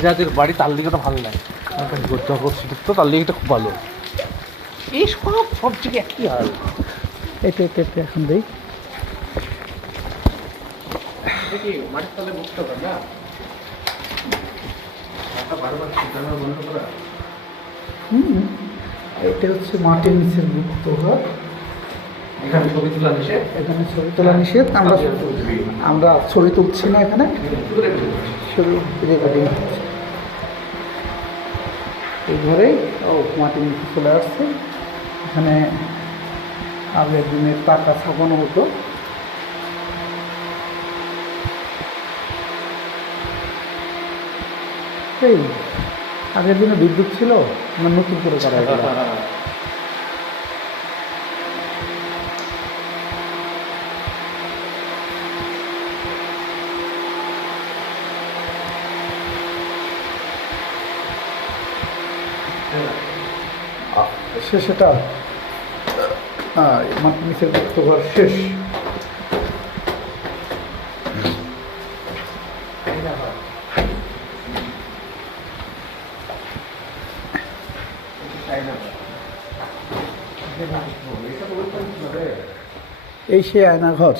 সিরাজের বাড়ি, তার লিগে তো ভালো লাগে, জগৎ তো তার লিগে খুব ভালো। এই সব জায়গায় একই হাল। এটা এখন দেই দেখি মাটির তলে বসতে হবে না, বারবার বন্ধ করা। এটা হচ্ছে মাটির নিচের গুপ্ত ঘর। এখানে ছবি তোলা নিষেধ, এখানে ছবি তোলা নিষেধ। আমরা ছবি তুলছি না এখানে, শুধু রেকর্ডিং হচ্ছে। এই ঘরেই মাটির নিচে চলে আসছে। এখানে আগের দিনের টাকা ছাপানো হতো। এই আগের দিনে বিদ্যুৎ ছিল না নতুন করে করা হয়েছিল? শেষ এটা মাটির নিচের গুপ্ত ঘর শেষ। এই সে আয়না ঘর।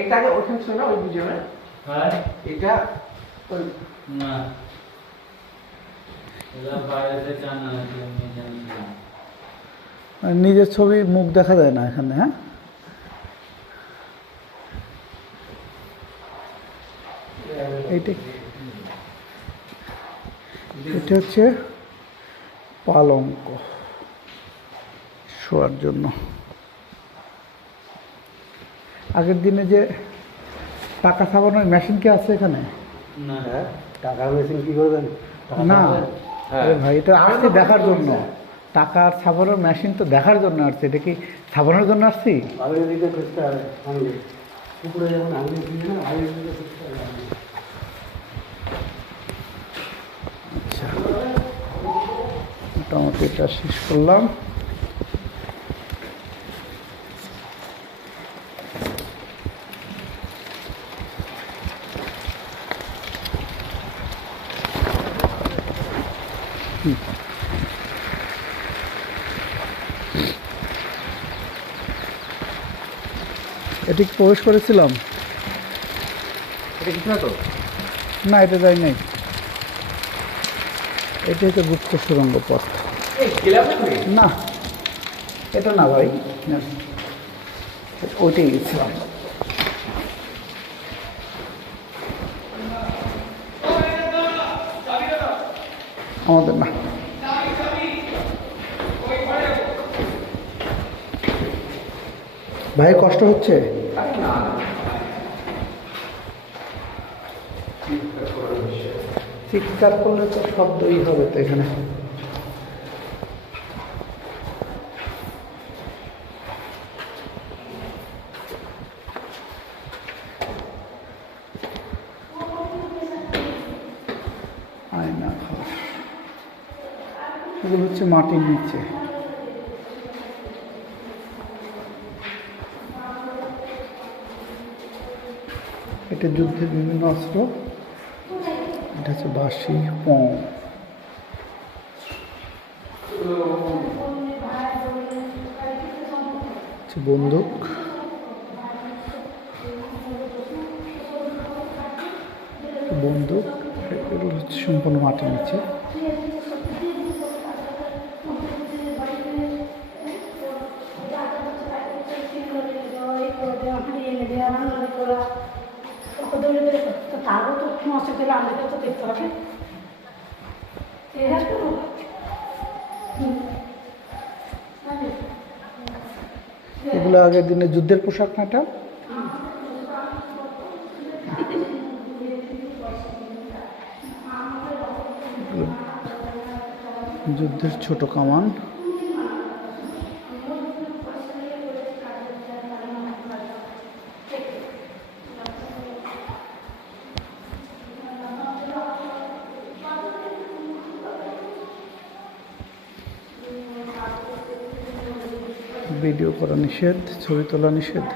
এইটা আগে ওখানে ছিল না, ওই বুঝে না? হ্যাঁ, এটা ওই না, এটা বাইরে জানা আছে, আমি জানি না। নিজের ছবি মুখ দেখা যায় না এখানে। হ্যাঁ, এটা হচ্ছে পালঙ্ক শোয়ার জন্য। আগের দিনে যে টাকা ছাপানোর মেশিন কি আছে এখানে? না, টাকার মেশিন কি করবেন? না আরে ভাই, এটা আসছে দেখার জন্য। টাকার ছাপানোর মেশিন তো দেখার জন্য আসছে। এটা কি ছাপানোর জন্য আসছি? আচ্ছা, মোটামুটি এটা শেষ করলাম। এটি প্রবেশ করেছিলাম? এটা কিছু না তো? না, এটা যাই নাই। এটাই তো গুপ্ত সুড়ঙ্গ পথ। না, এটা না ভাই, ওইটাই গেছিলাম। আমাদের না। ভাই কষ্ট হচ্ছে? চিৎকার করলে তো শব্দই হবে তো এখানে। আয়না ঘর, এগুলো হচ্ছে মাটির নিচে। এটা যুদ্ধের বিভিন্ন অস্ত্র। এটা হচ্ছে বাঁশি, পং, বন্দুক, এগুলো হচ্ছে সম্পূর্ণ মাটির নিচে। এগুলো আগের দিনে যুদ্ধের পোশাক না? এটা যুদ্ধের ছোট কামান। ভিডিও করা নিষেধ, ছবি তোলা নিষেধ।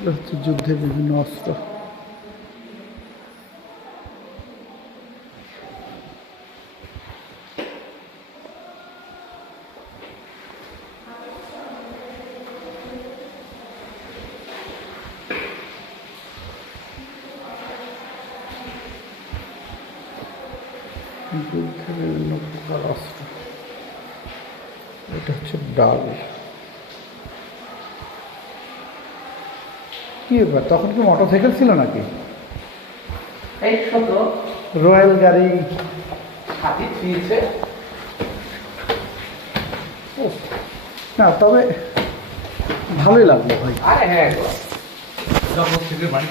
এগুলো হচ্ছে যুদ্ধের বিভিন্ন অস্ত্র। যুদ্ধের বিভিন্ন প্রকার অস্ত্র। এটা হচ্ছে ডাল। কি ব্যাপার, তখন কি মোটরসাইকেল ছিল নাকি? এই শত রয়্যাল গাড়ি। হাতি ছিঁড়েছে। না তবে ভালোই লাগলো ভাই। আরে হ্যাঁ, জগৎ থেকে বাড়ি